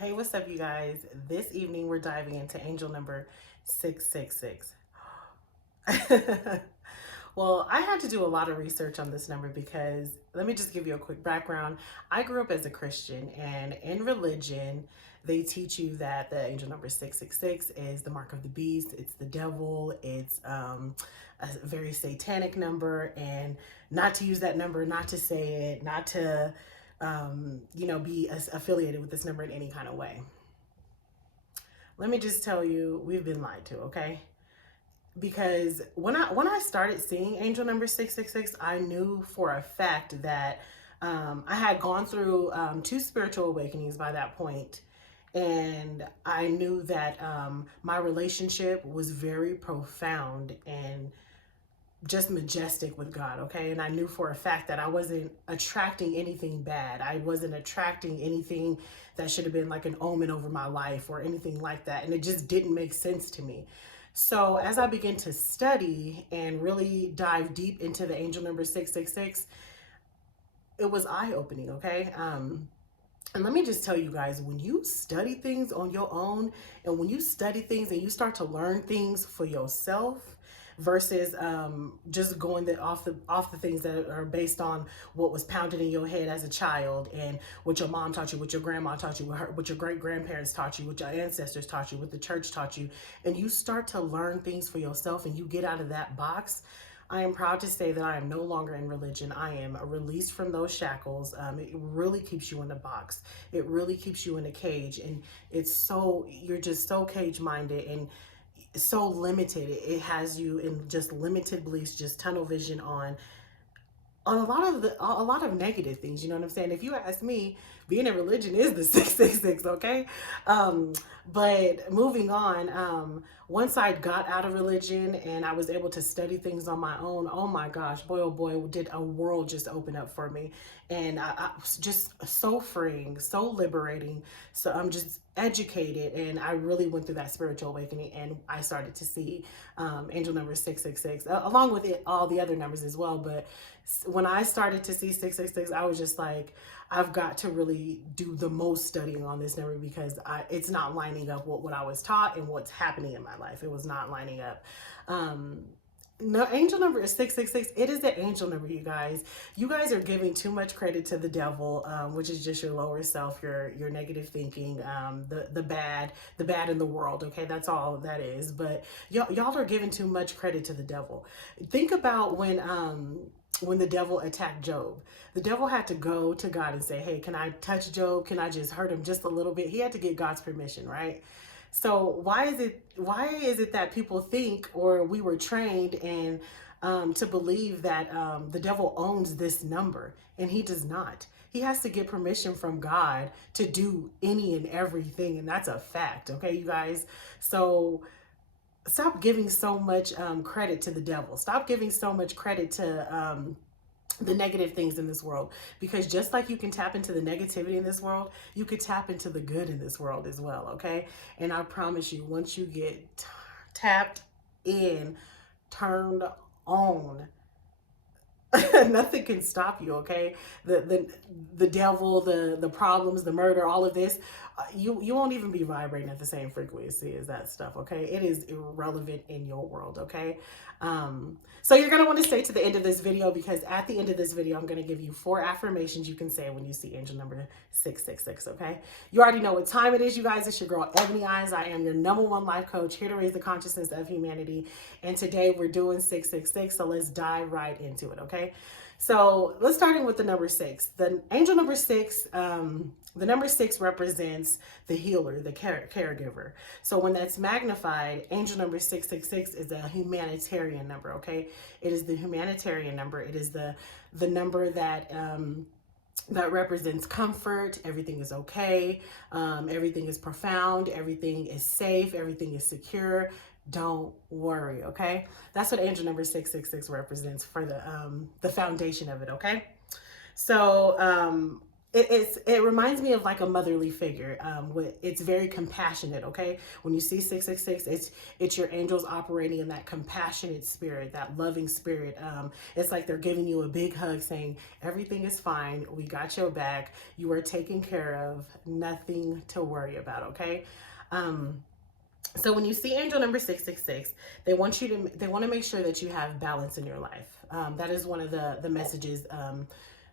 Hey, what's up, you guys? This evening we're diving into angel number 666. Well, I had to do a lot of research on this number because let me just give you a quick background. I grew up as a Christian, and in religion, they teach you that the angel number 666 is the mark of the beast, it's the devil, it's a very satanic number, and not to use that number, not to say it, not to be affiliated with this number in any kind of way. Let me just tell you, we've been lied to, okay? Because when I started seeing angel number 666, I knew for a fact that I had gone through two spiritual awakenings by that point, and I knew that my relationship was very profound and just majestic with God, okay? And I knew for a fact that I wasn't attracting anything bad. I wasn't attracting anything that should have been like an omen over my life or anything like that. And it just didn't make sense to me. So as I began to study and really dive deep into the angel number 666, it was eye-opening, okay? And let me just tell you guys, when you study things on your own and when you study things and you start to learn things for yourself versus just going off the things that are based on what was pounded in your head as a child and what your mom taught you, what your grandma taught you, what your great grandparents taught you, what your ancestors taught you, what the church taught you, and you start to learn things for yourself and you get out of that box. I am proud to say that I am no longer in religion. I am released from those shackles. It really keeps you in a box. It really keeps you in a cage. And you're just so cage minded and so limited. It has you in just limited beliefs, just tunnel vision on a lot of negative things. You know what I'm saying? If you ask me, being in religion is the 666, okay? um but moving on, once I got out of religion and I was able to study things on my own, oh my gosh, boy oh boy, did a world just open up for me. And I was just so freeing, so liberating. So I'm just educated, and I really went through that spiritual awakening, and I started to see angel number 666 along with all the other numbers as well. But when I started to see 666, I was just like, I've got to really do the most studying on this number because it's not lining up with what I was taught and what's happening in my life. It was not lining up. Um, no, angel number is 666. It is the angel number, you guys. You guys are giving too much credit to the devil, which is just your lower self, your negative thinking, the bad in the world. Okay, that's all that is. But y'all are giving too much credit to the devil. Think about when the devil attacked Job. The devil had to go to God and say, hey, can I touch Job? Can I just hurt him just a little bit? He had to get God's permission, right? So why is it that people think, or we were trained and to believe that the devil owns this number, and he does not. He has to get permission from God to do any and everything, and that's a fact, okay, you guys? So stop giving so much credit to the devil. Stop giving so much credit to the negative things in this world, because just like you can tap into the negativity in this world, you could tap into the good in this world as well, okay? And I promise you, once you get tapped in, turned on, nothing can stop you, okay? The devil, the problems, the murder, all of this, you won't even be vibrating at the same frequency as that stuff, okay? It is irrelevant in your world, okay? So you're gonna want to stay to the end of this video, because at the end of this video, I'm gonna give you 4 affirmations you can say when you see angel number 666, okay? You already know what time it is, you guys. It's your girl, Ebony Eyes. I am your #1 life coach, here to raise the consciousness of humanity. And today we're doing 666, so let's dive right into it, okay? So let's start in with the number 6. The angel number 6, the number 6 represents the healer, the caregiver. So when that's magnified, angel number 666 is a humanitarian number, okay? It is the humanitarian number. It is the number that that represents comfort. Everything is okay. Everything is profound. Everything is safe. Everything is secure. Don't worry, okay? That's what angel number 666 represents for the foundation of it, okay? So it reminds me of like a motherly figure. It's very compassionate. Okay, when you see 666, it's your angels operating in that compassionate spirit, that loving spirit. It's like they're giving you a big hug, saying everything is fine. We got your back. You are taken care of. Nothing to worry about. Okay. So when you see angel number 666, they want to make sure that you have balance in your life. That is one of the messages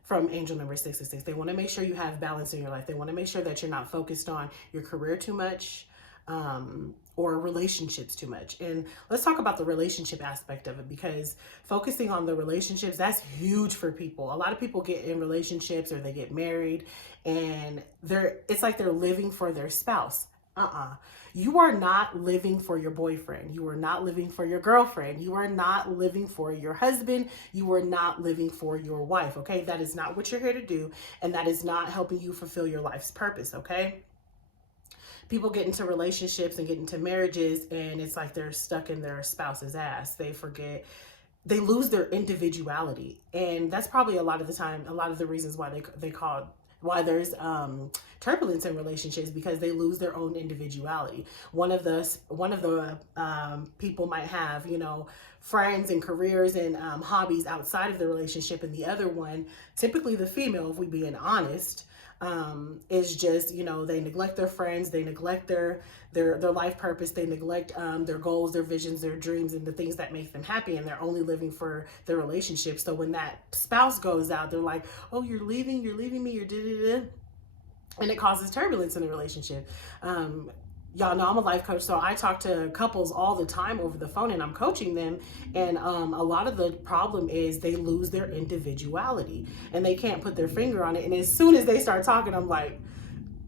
from angel number 666. They want to make sure you have balance in your life. They want to make sure that you're not focused on your career too much, or relationships too much. And let's talk about the relationship aspect of it, because focusing on the relationships, that's huge for people. A lot of people get in relationships or they get married and it's like they're living for their spouse. You are not living for your boyfriend. You are not living for your girlfriend. You are not living for your husband. You are not living for your wife. Okay. That is not what you're here to do. And that is not helping you fulfill your life's purpose. Okay. People get into relationships and get into marriages, and it's like they're stuck in their spouse's ass. They forget, they lose their individuality. And that's probably a lot of the time, a lot of the reasons why they call, why there's turbulence in relationships, because they lose their own individuality. One of the people might have, friends and careers and hobbies outside of the relationship, and the other one, typically the female, if we being honest, is just, they neglect their friends, they neglect their life purpose, they neglect their goals, their visions, their dreams, and the things that make them happy, and they're only living for their relationship. So when that spouse goes out, they're like, oh, you're leaving me, you're da-da-da. And it causes turbulence in the relationship. Y'all know I'm a life coach, so I talk to couples all the time over the phone, and I'm coaching them. And a lot of the problem is they lose their individuality, and they can't put their finger on it. And as soon as they start talking, I'm like,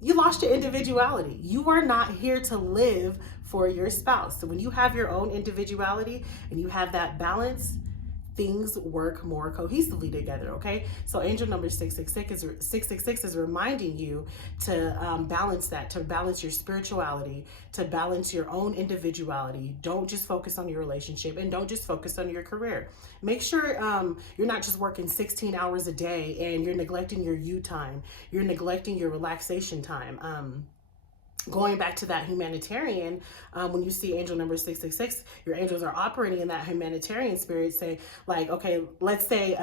you lost your individuality. You are not here to live for your spouse. So when you have your own individuality and you have that balance, things work more cohesively together. Okay, so angel number 666 is reminding you to balance that, to balance your spirituality, to balance your own individuality. Don't just focus on your relationship, and don't just focus on your career. Make sure you're not just working 16 hours a day and you're neglecting your you time, you're neglecting your relaxation time. Going back to that humanitarian, when you see angel number 666, your angels are operating in that humanitarian spirit. Say, like, okay, let's say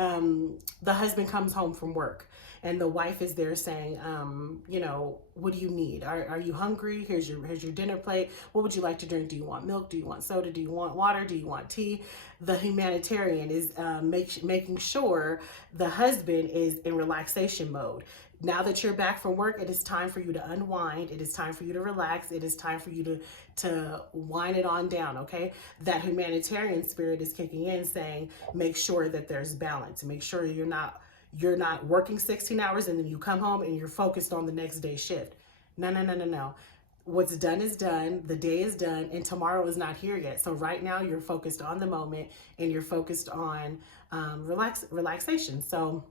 the husband comes home from work and the wife is there saying, what do you need? Are you hungry? Here's your dinner plate. What would you like to drink? Do you want milk? Do you want soda? Do you want water? Do you want tea? The humanitarian is making sure the husband is in relaxation mode. Now that you're back from work, it is time for you to unwind. It is time for you to relax. It is time for you to wind it on down, okay? That humanitarian spirit is kicking in, saying, make sure that there's balance. Make sure you're not working 16 hours and then you come home and you're focused on the next day's shift. No. What's done is done. The day is done, and tomorrow is not here yet. So right now you're focused on the moment, and you're focused on relaxation. So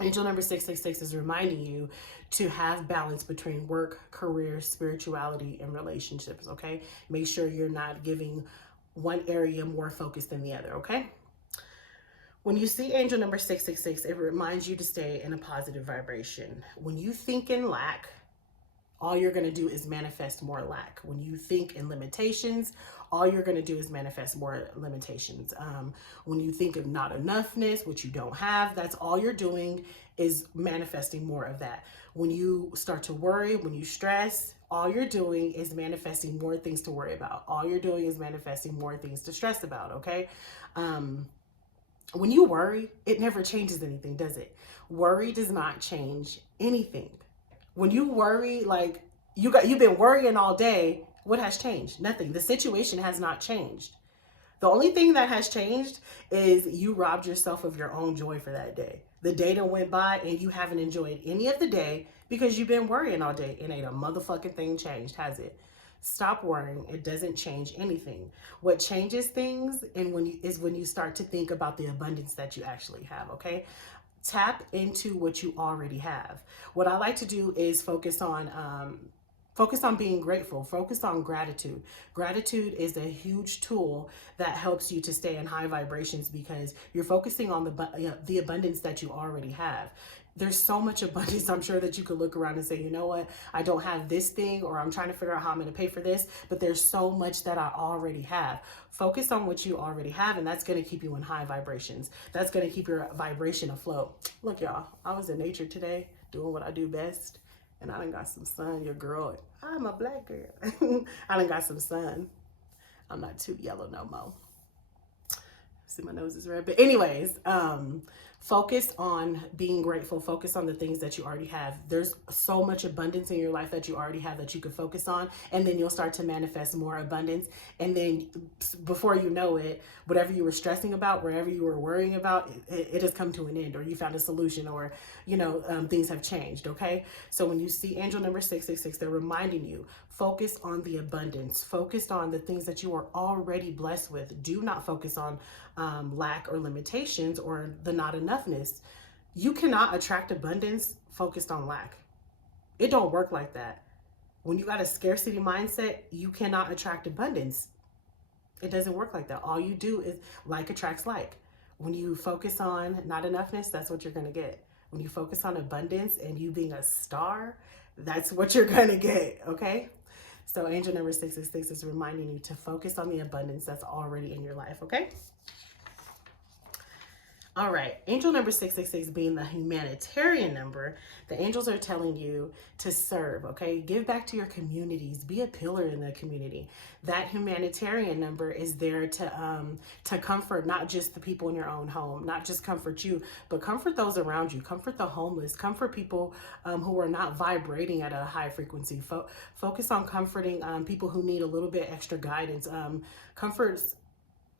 angel number 666 is reminding you to have balance between work, career, spirituality, and relationships, okay? Make sure you're not giving one area more focus than the other, okay? When you see angel number 666, it reminds you to stay in a positive vibration. When you think in lack, all you're going to do is manifest more lack. When you think in limitations, all you're going to do is manifest more limitations. When you think of not enoughness, which you don't have, that's all you're doing is manifesting more of that. When you start to worry, when you stress, all you're doing is manifesting more things to worry about. All you're doing is manifesting more things to stress about, okay? When you worry, it never changes anything, does it? Worry does not change anything. When you worry, like you've been worrying all day, what has changed? Nothing. The situation has not changed. The only thing that has changed is you robbed yourself of your own joy for that day. The day that went by and you haven't enjoyed any of the day because you've been worrying all day, and ain't a motherfucking thing changed, has it? Stop worrying. It doesn't change anything. What changes things is when you start to think about the abundance that you actually have, okay? Tap into what you already have. What I like to do is focus on being grateful, focus on gratitude. Gratitude is a huge tool that helps you to stay in high vibrations because you're focusing on the abundance that you already have. There's so much abundance. I'm sure that you could look around and say, you know what, I don't have this thing, or I'm trying to figure out how I'm going to pay for this, but there's so much that I already have. Focus on what you already have, and that's going to keep you in high vibrations. That's going to keep your vibration afloat. Look, y'all, I was in nature today doing what I do best, and I done got some sun. Your girl, I'm a black girl. I done got some sun. I'm not too yellow no more. See, my nose is red. But anyways, focus on being grateful. Focus on the things that you already have. There's so much abundance in your life that you already have that you can focus on, and then you'll start to manifest more abundance. And then before you know it, whatever you were stressing about, wherever you were worrying about, it has come to an end, or you found a solution, or things have changed. Okay, so when you see angel number 666, they're reminding you, focus on the abundance. Focus on the things that you are already blessed with. Do not focus on lack or limitations or the not enoughness. You cannot attract abundance focused on lack. It don't work like that. When you got a scarcity mindset, you cannot attract abundance. It doesn't work like that. All you do is like attracts like. When you focus on not enoughness, that's what you're going to get. When you focus on abundance and you being a star, that's what you're going to get. Okay. So angel number 666 is reminding you to focus on the abundance that's already in your life. Okay. All right, angel number 666 being the humanitarian number, the angels are telling you to serve, okay? Give back to your communities. Be a pillar in the community. That humanitarian number is there to comfort not just the people in your own home, not just comfort you, but comfort those around you. Comfort the homeless. Comfort people who are not vibrating at a high frequency. Focus on comforting people who need a little bit extra guidance. Comfort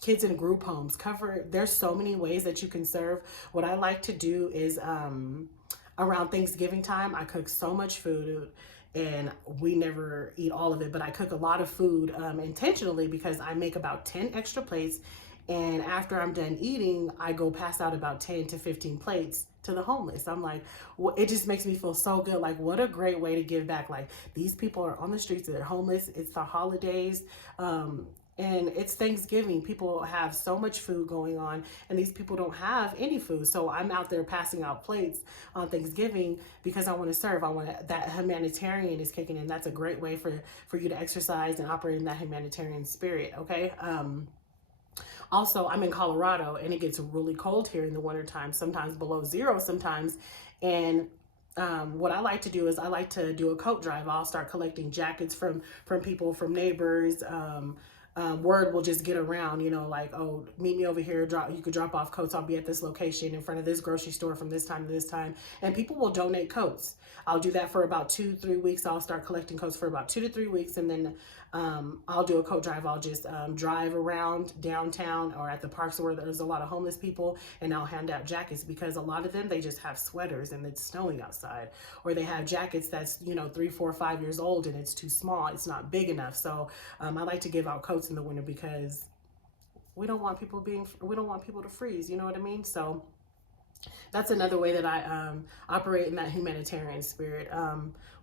kids in group homes. There's so many ways that you can serve. What I like to do is around Thanksgiving time, I cook so much food, and we never eat all of it, but I cook a lot of food intentionally, because I make about 10 extra plates, and after I'm done eating, I go pass out about 10 to 15 plates to the homeless. I'm like, it just makes me feel so good. Like, what a great way to give back. Like, these people are on the streets, they're homeless, it's the holidays, and it's Thanksgiving. People have so much food going on, and these people don't have any food. So I'm out there passing out plates on Thanksgiving because I want to serve. That humanitarian is kicking in. That's a great way for you to exercise and operate in that humanitarian spirit. Okay. Also, I'm in Colorado, and it gets really cold here in the wintertime, sometimes below zero sometimes. And what I like to do is I like to do a coat drive. I'll start collecting jackets from people, from neighbors. Word will just get around, like, oh, meet me over here. You could drop off coats. I'll be at this location in front of this grocery store from this time to this time. And people will donate coats. I'll do that for about 2-3 weeks. I'll start collecting coats for about 2 to 3 weeks. And then I'll do a coat drive. I'll just drive around downtown or at the parks where there's a lot of homeless people, and I'll hand out jackets, because a lot of them, they just have sweaters and it's snowing outside, or they have jackets that's 3, 4, 5 years old and it's too small, it's not big enough. So I like to give out coats in the winter, because we don't want people to freeze, you know what I mean? So that's another way that I operate in that humanitarian spirit.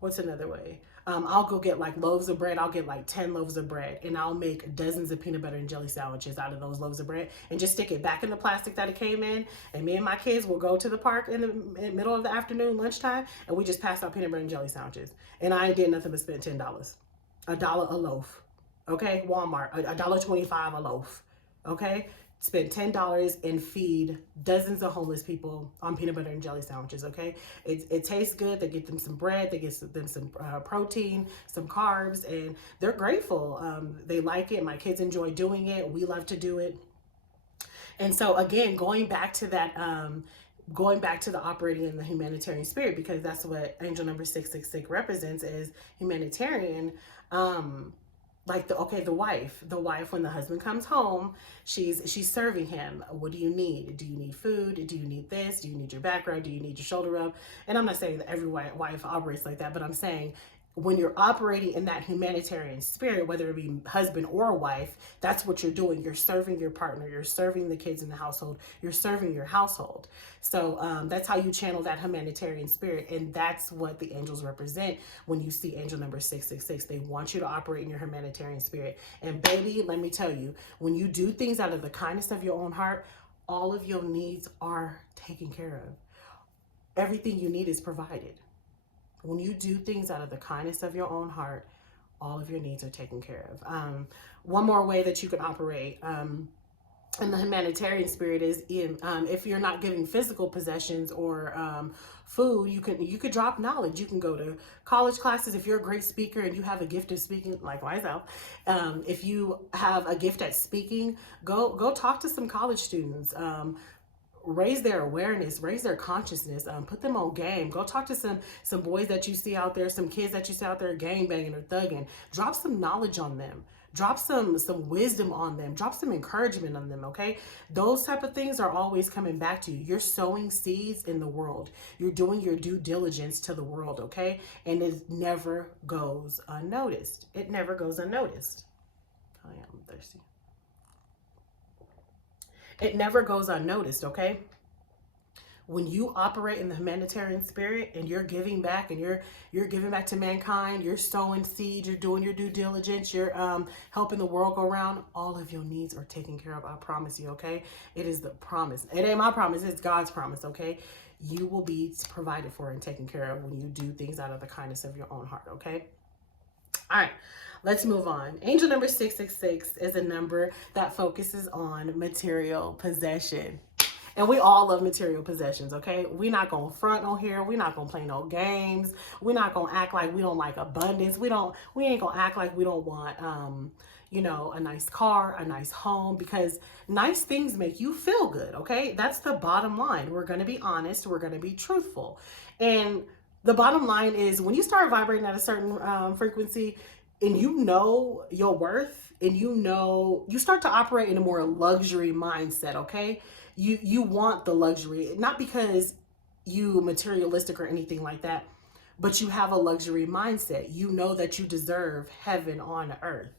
What's another way? I'll go get like loaves of bread. I'll get like 10 loaves of bread, and I'll make dozens of peanut butter and jelly sandwiches out of those loaves of bread, and just stick it back in the plastic that it came in. And me and my kids will go to the park in the middle of the afternoon, lunchtime, and we just pass out peanut butter and jelly sandwiches. And I did nothing but spend $10, $1 a loaf. Okay, Walmart, $1.25 a loaf. Okay, spend $10 and feed dozens of homeless people on peanut butter and jelly sandwiches. Okay, it tastes good. They get them some bread, they get them some protein, some carbs, and they're grateful. They like it. My kids enjoy doing it. We love to do it. And so again, going back to the operating in the humanitarian spirit, because that's what angel number 666 represents, is humanitarian. Like the wife, when the husband comes home, she's serving him. What do you need? Do you need food? Do you need this? Do you need your back rub? Do you need your shoulder rub? And I'm not saying that every wife operates like that, but I'm saying when you're operating in that humanitarian spirit, whether it be husband or wife, that's what you're doing. You're serving your partner. You're serving the kids in the household. You're serving your household. So that's how you channel that humanitarian spirit. And that's what the angels represent when you see angel number 666. They want you to operate in your humanitarian spirit. And baby, let me tell you, when you do things out of the kindness of your own heart, all of your needs are taken care of. everything you need is provided. When you do things out of the kindness of your own heart, all of your needs are taken care of. One more way that you can operate in the humanitarian spirit is if you're not giving physical possessions or food, you could drop knowledge. You can go to college classes if you're a great speaker and you have a gift of speaking, like myself. If you have a gift at speaking, go talk to some college students. Raise their awareness, raise their consciousness, put them on game. Go talk to some boys that you see out there, some kids that you see out there gang banging or thugging. Drop some knowledge on them. Drop some wisdom on them. Drop some encouragement on them, okay? Those type of things are always coming back to you. You're sowing seeds in the world. You're doing your due diligence to the world, okay? And it never goes unnoticed. It never goes unnoticed. Oh yeah, I'm thirsty. It never goes unnoticed, okay? When you operate in the humanitarian spirit and you're giving back and you're giving back to mankind, you're sowing seeds, you're doing your due diligence, you're helping the world go around, all of your needs are taken care of. I promise you, okay? It is the promise. It ain't my promise, it's God's promise, okay? You will be provided for and taken care of when you do things out of the kindness of your own heart, okay? All right, let's move on. Angel number 666 is a number that focuses on material possession. And we all love material possessions, okay? We're not going to front on here. We're not going to play no games. We're not going to act like we don't like abundance. We ain't going to act like we don't want, a nice car, a nice home, because nice things make you feel good, okay? That's the bottom line. We're going to be honest. We're going to be truthful. And the bottom line is when you start vibrating at a certain frequency and you know your worth and you start to operate in a more luxury mindset, okay? You want the luxury, not because you materialistic or anything like that, but you have a luxury mindset. You know that you deserve heaven on earth.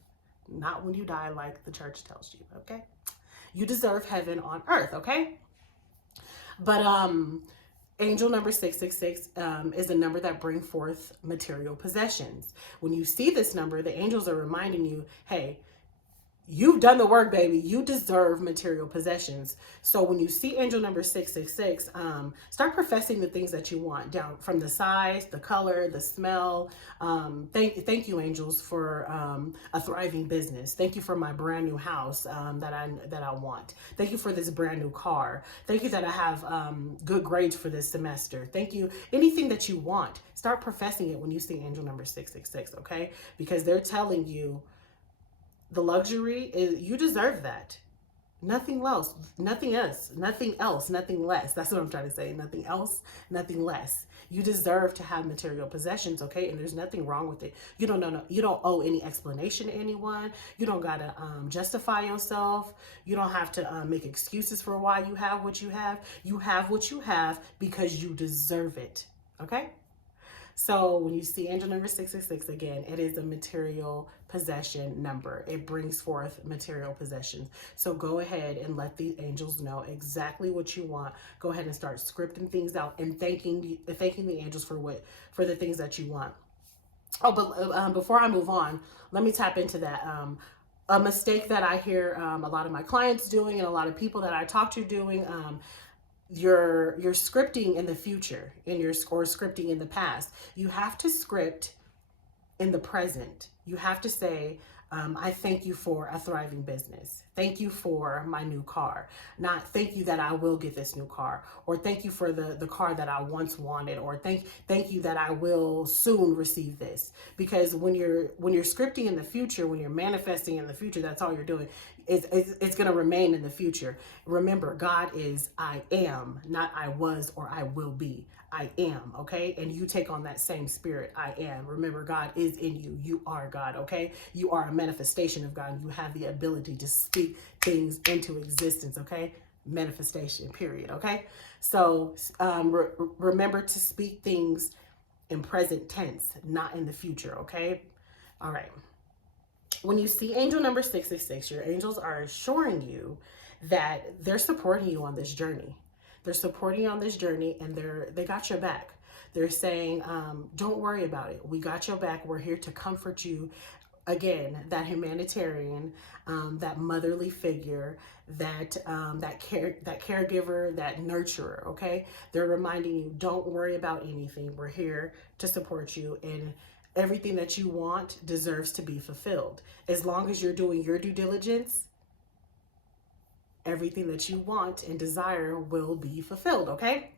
Not when you die like the church tells you, okay? You deserve heaven on earth, okay? But angel number 666 is a number that brings forth material possessions. When you see this number, the angels are reminding you, hey, you've done the work, baby. You deserve material possessions. So when you see angel number 666, start professing the things that you want, down from the size, the color, the smell. Thank you, angels, for a thriving business. Thank you for my brand new house that I want. Thank you for this brand new car. Thank you that I have good grades for this semester. Thank you. Anything that you want, start professing it when you see angel number 666, okay? Because they're telling you, the luxury is you deserve that. Nothing else, nothing else, nothing else, nothing less. That's what I'm trying to say. Nothing else, nothing less. You deserve to have material possessions, okay? And there's nothing wrong with it. You don't owe any explanation to anyone. You don't gotta justify yourself. You don't have to make excuses for why you have what you have. You have what you have because you deserve it, okay? So when you see angel number 666, again, it is a material possession number. It brings forth material possessions. So go ahead and let the angels know exactly what you want. Go ahead and start scripting things out and thanking the angels for the things that you want. Oh, but before I move on, let me tap into that. A mistake that I hear a lot of my clients doing and a lot of people that I talk to doing, you're scripting in the future or scripting in the past. You have to script in the present. You have to say, I thank you for a thriving business. Thank you for my new car. Not thank you that I will get this new car, or thank you for the car that I once wanted, or thank you that I will soon receive this. Because when you're scripting in the future, when you're manifesting in the future, that's all you're doing. It's going to remain in the future. Remember, God is I am, not I was or I will be. I am, okay? And you take on that same spirit, I am. Remember, God is in you. You are God, okay? You are a manifestation of God. You have the ability to speak things into existence, okay? Manifestation, period, okay? So remember to speak things in present tense, not in the future, okay? All right. When you see angel number 666, your angels are assuring you that they're supporting you on this journey. They're supporting you on this journey, and they got your back. They're saying, don't worry about it. We got your back. We're here to comfort you. again, that humanitarian, that motherly figure, that caregiver, that nurturer. Okay, they're reminding you, don't worry about anything. We're here to support you, and everything that you want deserves to be fulfilled. As long as you're doing your due diligence, everything that you want and desire will be fulfilled. Okay.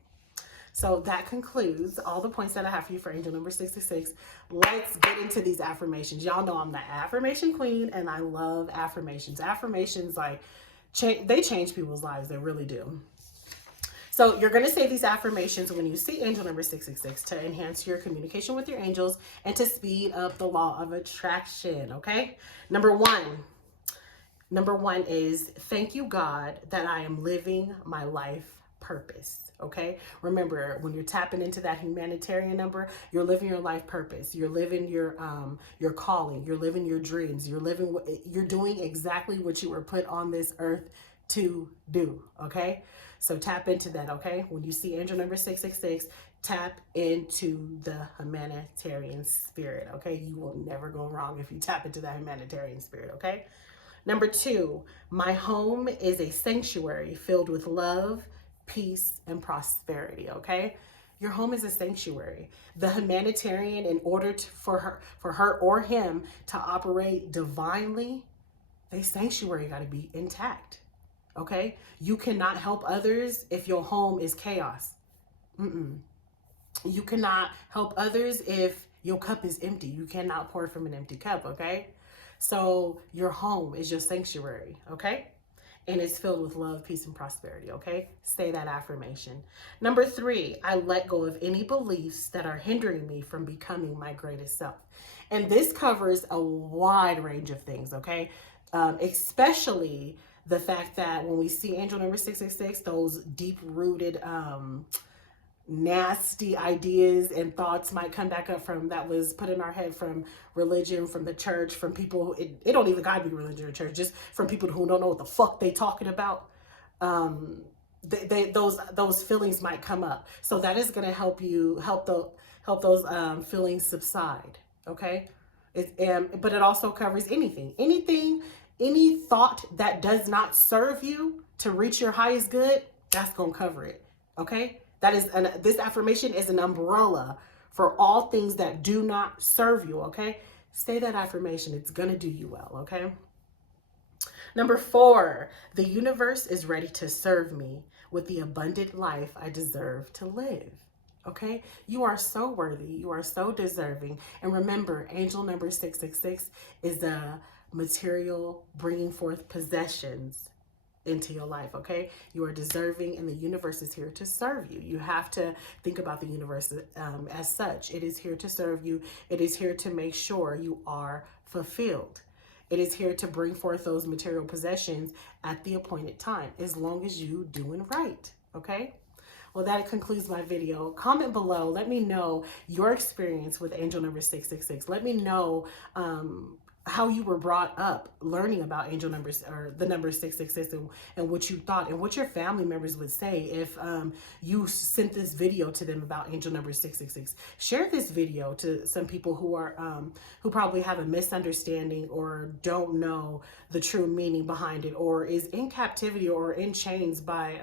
So that concludes all the points that I have for you for angel number 666. Let's get into these affirmations. Y'all know I'm the affirmation queen, and I love affirmations. Affirmations, like, they change people's lives. They really do. So you're going to say these affirmations when you see angel number 666 to enhance your communication with your angels and to speed up the law of attraction. Okay. Number one is, thank you, God, that I am living my life purpose. Okay. Remember, when you're tapping into that humanitarian number, you're living your life purpose. You're living your calling. You're living your dreams. You're doing exactly what you were put on this earth to do. Okay. So tap into that. Okay. When you see angel number 666, tap into the humanitarian spirit. Okay. You will never go wrong if you tap into that humanitarian spirit. Okay. Number 2, my home is a sanctuary filled with love, peace, and prosperity. Okay. Your home is a sanctuary. The humanitarian, in order for her or him to operate divinely, their sanctuary got to be intact. Okay. You cannot help others if your home is chaos. You cannot help others if your cup is empty. You cannot pour from an empty cup. Okay. So your home is your sanctuary. Okay. And it's filled with love, peace, and prosperity. Okay. Say that affirmation. Number 3, I let go of any beliefs that are hindering me from becoming my greatest self. And this covers a wide range of things. Okay. Especially the fact that when we see angel number 666, those deep rooted, nasty ideas and thoughts might come back up from that was put in our head from religion, from the church, from people who it don't even gotta be religion or church, just from people who don't know what the fuck they talking about. Those feelings might come up, so that is going to help those feelings subside. Okay. But it also covers any thought that does not serve you to reach your highest good. That's going to cover it. Okay. This affirmation is an umbrella for all things that do not serve you. Okay. Say that affirmation. It's going to do you well. Okay. Number 4, the universe is ready to serve me with the abundant life I deserve to live. Okay. You are so worthy. You are so deserving. And remember, angel number 666 is a material bringing forth possessions into your life. Okay. You are deserving, and the universe is here to serve you. You have to think about the universe as such. It is here to serve you. It is here to make sure you are fulfilled. It is here to bring forth those material possessions at the appointed time, as long as you doing right. Okay. Well, that concludes my video. Comment below. Let me know your experience with angel number 666. Let me know how you were brought up learning about angel numbers, or the number 666, and what you thought and what your family members would say if you sent this video to them about angel number 666. Share this video to some people who probably have a misunderstanding or don't know the true meaning behind it, or is in captivity or in chains by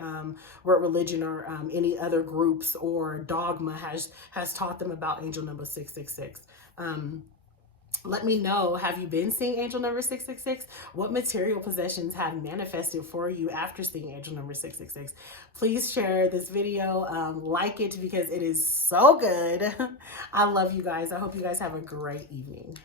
what religion or any other groups or dogma has taught them about angel number 666. Let me know, have you been seeing angel number 666? What material possessions have manifested for you after seeing angel number 666? Please share this video, like it, because it is so good. I love you guys. I hope you guys have a great evening.